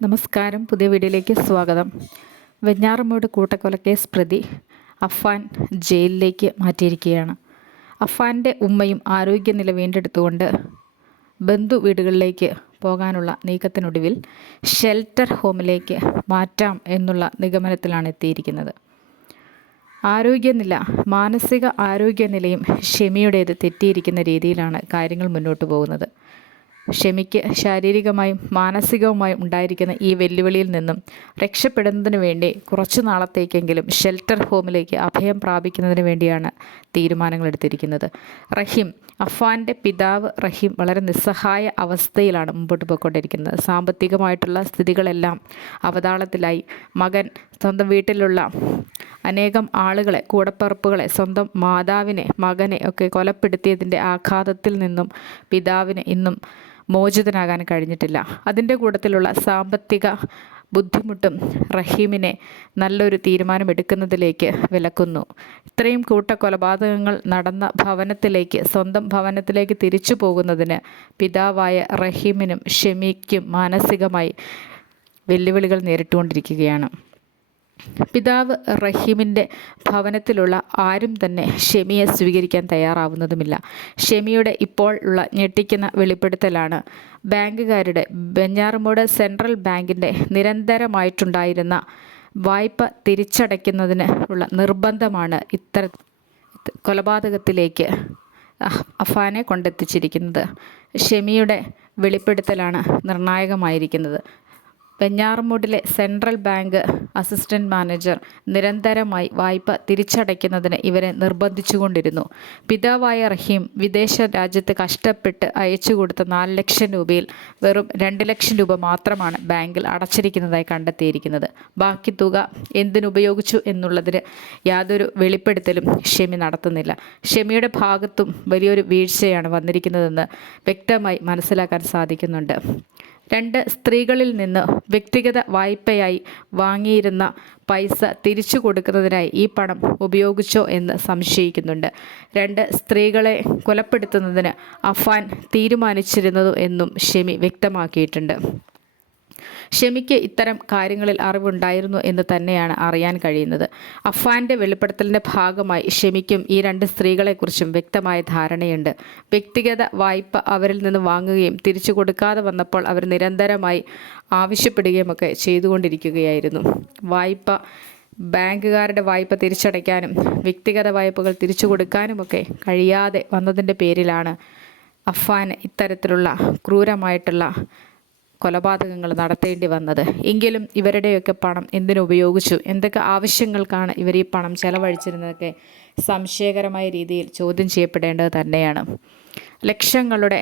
നമസ്കാരം. പുതിയ വീഡിയോയിലേക്ക് സ്വാഗതം. വെഞ്ഞാറമ്മൂട് കൂട്ടക്കൊലക്കേസ് പ്രതി അഫാൻ ജയിലിലേക്ക് മാറ്റിയിരിക്കുകയാണ്. അഫാന്റെ ഉമ്മയും ആരോഗ്യനില വീണ്ടെടുത്തുകൊണ്ട് ബന്ധു വീടുകളിലേക്ക് പോകാനുള്ള നീക്കത്തിനൊടുവിൽ ഷെൽട്ടർ ഹോമിലേക്ക് മാറ്റാം എന്നുള്ള നിഗമനത്തിലാണ് എത്തിയിരിക്കുന്നത്. ആരോഗ്യനില മാനസിക ആരോഗ്യനിലയും ഷെമിയുടേത് തെറ്റിയിരിക്കുന്ന രീതിയിലാണ് കാര്യങ്ങൾ മുന്നോട്ട് പോകുന്നത്. ഷെമിക്ക് ശാരീരികമായും മാനസികവുമായും ഉണ്ടായിരിക്കുന്ന ഈ വെല്ലുവിളിയിൽ നിന്നും രക്ഷപ്പെടുന്നതിന് വേണ്ടി കുറച്ചു നാളത്തേക്കെങ്കിലും ഷെൽട്ടർ ഹോമിലേക്ക് അഭയം പ്രാപിക്കുന്നതിന് വേണ്ടിയാണ് തീരുമാനങ്ങൾ എടുത്തിരിക്കുന്നത്. റഹീം അഫാന്റെ പിതാവ് റഹീം വളരെ നിസ്സഹായ അവസ്ഥയിലാണ് മുമ്പോട്ട് പോയിക്കൊണ്ടിരിക്കുന്നത്. സാമ്പത്തികമായിട്ടുള്ള സ്ഥിതികളെല്ലാം അവതാളത്തിലായി. മകൻ സ്വന്തം വീട്ടിലുള്ള അനേകം ആളുകളെ കൂടപ്പറപ്പുകളെ സ്വന്തം മാതാവിനെ മകനെ ഒക്കെ കൊലപ്പെടുത്തിയതിന്റെ ആഘാതത്തിൽ നിന്നും പിതാവിന് ഇന്നും മോചിതനാകാൻ കഴിഞ്ഞിട്ടില്ല. അതിന്റെ കൂട്ടത്തിലുള്ള സാമ്പത്തിക ബുദ്ധിമുട്ടും റഹീമിനെ നല്ലൊരു തീരുമാനമെടുക്കുന്നതിലേക്ക് വിലക്കുന്നു. ഇത്രയും കൂട്ടക്കൊലപാതകങ്ങൾ നടന്ന ഭവനത്തിലേക്ക് സ്വന്തം ഭവനത്തിലേക്ക് തിരിച്ചു പോകുന്നതിന് പിതാവായ റഹീമിനും ഷെമിക്കും മാനസികമായി വെല്ലുവിളികൾ നേരിട്ടുകൊണ്ടിരിക്കുകയാണ്. പിതാവ് റഹീമിന്റെ ഭവനത്തിലുള്ള ആരും തന്നെ ഷെമിയെ സ്വീകരിക്കാൻ തയ്യാറാവുന്നതുമില്ല. ഷെമിയുടെ ഇപ്പോൾ ഉള്ള ഞെട്ടിക്കുന്ന വെളിപ്പെടുത്തലാണ് ബാങ്കുകാരുടെ ബെഞ്ഞാറുമൂട് സെൻട്രൽ ബാങ്കിന്റെ നിരന്തരമായിട്ടുണ്ടായിരുന്ന വായ്പ തിരിച്ചടയ്ക്കുന്നതിന് ഉള്ള നിർബന്ധമാണ് ഇത്തര കൊലപാതകത്തിലേക്ക് അഫാനെ കൊണ്ടെത്തിച്ചിരിക്കുന്നത്. ഷെമിയുടെ വെളിപ്പെടുത്തലാണ് നിർണായകമായിരിക്കുന്നത്. വെഞ്ഞാറമൂടിലെ സെൻട്രൽ ബാങ്ക് അസിസ്റ്റന്റ് മാനേജർ നിരന്തരമായി വായ്പ തിരിച്ചടയ്ക്കുന്നതിന് ഇവരെ നിർബന്ധിച്ചുകൊണ്ടിരുന്നു. പിതാവായ റഹീം വിദേശ രാജ്യത്ത് കഷ്ടപ്പെട്ട് അയച്ചു കൊടുത്ത നാല് ലക്ഷം രൂപയിൽ വെറും രണ്ട് ലക്ഷം രൂപ മാത്രമാണ് ബാങ്കിൽ അടച്ചിരിക്കുന്നതായി കണ്ടെത്തിയിരിക്കുന്നത്. ബാക്കി തുക എന്തിനുപയോഗിച്ചു എന്നുള്ളതിന് യാതൊരു വെളിപ്പെടുത്തലും ഷെമി നടത്തുന്നില്ല. ഷെമിയുടെ ഭാഗത്തും വലിയൊരു വീഴ്ചയാണ് വന്നിരിക്കുന്നതെന്ന് വ്യക്തമായി മനസ്സിലാക്കാൻ സാധിക്കുന്നുണ്ട്. രണ്ട് സ്ത്രീകളിൽ നിന്ന് വ്യക്തിഗത വായ്പയായി വാങ്ങിയിരുന്ന പൈസ തിരിച്ചു കൊടുക്കുന്നതിനായി ഈ പണം ഉപയോഗിച്ചോ എന്ന് സംശയിക്കുന്നുണ്ട്. രണ്ട് സ്ത്രീകളെ കൊലപ്പെടുത്തുന്നതിന് അഫാൻ തീരുമാനിച്ചിരുന്നതു എന്നും ഷെമി വ്യക്തമാക്കിയിട്ടുണ്ട്. ഷെമിക്ക് ഇത്തരം കാര്യങ്ങളിൽ അറിവുണ്ടായിരുന്നു എന്ന് തന്നെയാണ് അറിയാൻ കഴിയുന്നത്. അഫ്വാന്റെ വെളിപ്പെടുത്തലിന്റെ ഭാഗമായി ഷെമിക്കും ഈ രണ്ട് സ്ത്രീകളെക്കുറിച്ചും വ്യക്തമായ ധാരണയുണ്ട്. വ്യക്തിഗത വായ്പ അവരിൽ നിന്ന് വാങ്ങുകയും തിരിച്ചു കൊടുക്കാതെ വന്നപ്പോൾ അവർ നിരന്തരമായി ആവശ്യപ്പെടുകയും ഒക്കെ ചെയ്തുകൊണ്ടിരിക്കുകയായിരുന്നു. വായ്പ ബാങ്കുകാരുടെ വായ്പ തിരിച്ചടയ്ക്കാനും വ്യക്തിഗത വായ്പകൾ തിരിച്ചു കൊടുക്കാനുമൊക്കെ കഴിയാതെ വന്നതിന്റെ പേരിലാണ് അഫ്വാൻ ഇത്തരത്തിലുള്ള ക്രൂരമായിട്ടുള്ള കൊലപാതകങ്ങൾ നടത്തേണ്ടി വന്നത്. എങ്കിലും ഇവരുടെയൊക്കെ പണം എന്തിനുപയോഗിച്ചു എന്തൊക്കെ ആവശ്യങ്ങൾക്കാണ് ഇവർ ഈ പണം ചെലവഴിച്ചിരുന്നതൊക്കെ സംശയകരമായ രീതിയിൽ ചോദ്യം ചെയ്യപ്പെടേണ്ടത് തന്നെയാണ്. ലക്ഷങ്ങളുടെ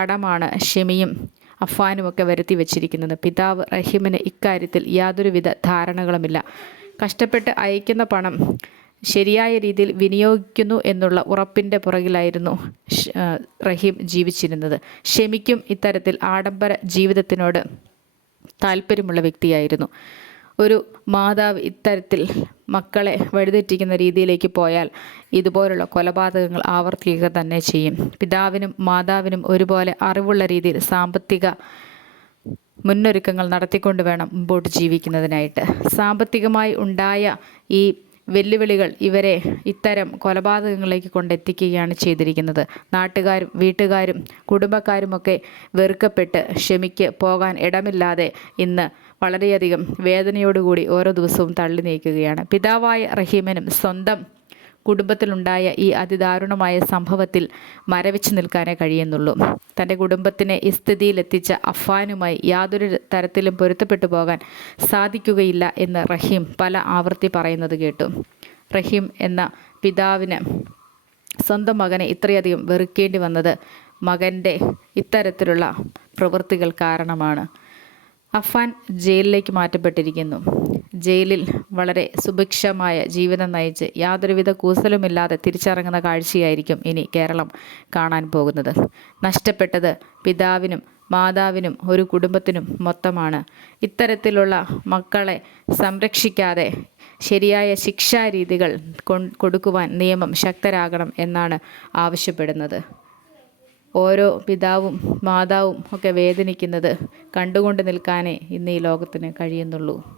കടമാണ് ഷെമിയും അഫാനുമൊക്കെ വരുത്തി വച്ചിരിക്കുന്നത്. പിതാവ് റഹീമിന് ഇക്കാര്യത്തിൽ യാതൊരുവിധ ധാരണകളുമില്ല. കഷ്ടപ്പെട്ട് അയക്കുന്ന പണം ശരിയായ രീതിയിൽ വിനിയോഗിക്കുന്നു എന്നുള്ള ഉറപ്പിന്റെ പുറകിലായിരുന്നു റഹീം ജീവിച്ചിരുന്നത്. ഷെമിക്കും ഇത്തരത്തിൽ ആഡംബര ജീവിതത്തിനോട് താല്പര്യമുള്ള വ്യക്തിയായിരുന്നു. ഒരു മാതാവ് ഇത്തരത്തിൽ മക്കളെ വഴിതെറ്റിക്കുന്ന രീതിയിലേക്ക് പോയാൽ ഇതുപോലുള്ള കൊലപാതകങ്ങൾ ആവർത്തിക്കുക തന്നെ ചെയ്യും. പിതാവിനും മാതാവിനും ഒരുപോലെ അറിവുള്ള രീതിയിൽ സാമ്പത്തിക മുന്നൊരുക്കങ്ങൾ നടത്തിക്കൊണ്ട് വേണം മുമ്പോട്ട് ജീവിക്കുന്നതിനായിട്ട്. സാമ്പത്തികമായി ഉണ്ടായ ഈ വെല്ലുവിളികൾ ഇവരെ ഇത്തരം കൊലപാതകങ്ങളിലേക്ക് കൊണ്ടെത്തിക്കുകയാണ് ചെയ്തിരിക്കുന്നത്. നാട്ടുകാരും വീട്ടുകാരും കുടുംബക്കാരുമൊക്കെ വെറുക്കപ്പെട്ട് ക്ഷമിക്ക് പോകാൻ ഇടമില്ലാതെ ഇന്ന് വളരെയധികം വേദനയോടുകൂടി ഓരോ ദിവസവും തള്ളി നീക്കുകയാണ്. പിതാവായ റഹീമനും സ്വന്തം കുടുംബത്തിലുണ്ടായ ഈ അതിദാരുണമായ സംഭവത്തിൽ മരവിച്ചു നിൽക്കാനേ കഴിയുന്നുള്ളൂ. തന്റെ കുടുംബത്തിനെ ഈ സ്ഥിതിയിലെത്തിച്ച അഫ്വാനുമായി യാതൊരു തരത്തിലും പൊരുത്തപ്പെട്ടു പോകാൻ സാധിക്കുകയില്ല എന്ന് റഹീം പല ആവർത്തി പറയുന്നത് കേട്ടു. റഹീം എന്ന പിതാവിന് സ്വന്തം മകനെ ഇത്രയധികം വെറുക്കേണ്ടി വന്നത് മകന്റെ ഇത്തരത്തിലുള്ള പ്രവൃത്തികൾ കാരണമാണ്. അഫാൻ ജയിലിലേക്ക് മാറ്റപ്പെട്ടിരിക്കുന്നു. ജയിലിൽ വളരെ സുഭിക്ഷമായ ജീവിതം നയിച്ച് യാതൊരുവിധ കൂസലുമില്ലാതെ തിരിച്ചറങ്ങുന്ന കാഴ്ചയായിരിക്കും ഇനി കേരളം കാണാൻ പോകുന്നത്. നഷ്ടപ്പെട്ടത് പിതാവിനും മാതാവിനും ഒരു കുടുംബത്തിനും മൊത്തമാണ്. ഇത്തരത്തിലുള്ള മക്കളെ സംരക്ഷിക്കാതെ ശരിയായ ശിക്ഷാരീതികൾ കൊടുക്കുവാൻ നിയമം ശക്തരാകണം എന്നാണ് ആവശ്യപ്പെടുന്നത്. ഓരോ പിതാവും മാതാവും ഒക്കെ വേദനിക്കുന്നത് കണ്ടുകൊണ്ട് നിൽക്കാനേ ഇന്ന് ഈ ലോകത്തിന് കഴിയുന്നുള്ളൂ.